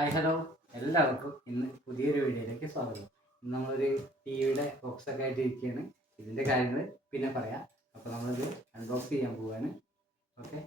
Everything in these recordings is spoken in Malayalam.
ഹായ് ഹലോ, എല്ലാവർക്കും ഇന്ന് പുതിയൊരു വീഡിയോയിലേക്ക് സ്വാഗതം. ഇന്ന് നമ്മളൊരു ടിവിയുടെ ബോക്സൊക്കെ ആയിട്ട് ഇരിക്കുകയാണ്. ഇതിൻ്റെ കാര്യങ്ങൾ പിന്നെ പറയാം. അപ്പോൾ നമ്മളിത് അൺബോക്സ് ചെയ്യാൻ പോവുകയാണ്. ഓക്കെ,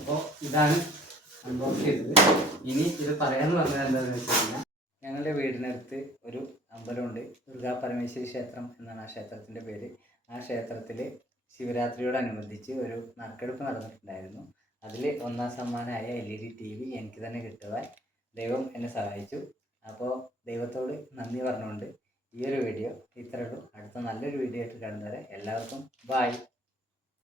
അപ്പോൾ ഇതാണ് അൺബോക്സ് ചെയ്തത്. ഇനി ഇത് പറയാമെന്ന് പറഞ്ഞത് എന്താണെന്ന് വെച്ച് കഴിഞ്ഞാൽ, ഞങ്ങളുടെ വീടിനടുത്ത് ഒരു അമ്പലമുണ്ട്. ദുർഗാ പരമേശ്വരി ക്ഷേത്രം എന്നാണ് ആ ക്ഷേത്രത്തിൻ്റെ പേര്. ആ ക്ഷേത്രത്തിൽ ശിവരാത്രിയോടനുബന്ധിച്ച് ഒരു നറുക്കെടുപ്പ് നടന്നിട്ടുണ്ടായിരുന്നു. അതിൽ ഒന്നാം സമ്മാനമായ LED TV എനിക്ക് തന്നെ കിട്ടുവാൻ ദൈവം എന്നെ സഹായിച്ചു. അപ്പോൾ ദൈവത്തോട് നന്ദി പറഞ്ഞുകൊണ്ട് ഈ ഒരു വീഡിയോ ഇത്രയുള്ളൂ. അടുത്ത നല്ലൊരു വീഡിയോ ആയിട്ട് കാണുന്നവരെ എല്ലാവർക്കും ബൈ.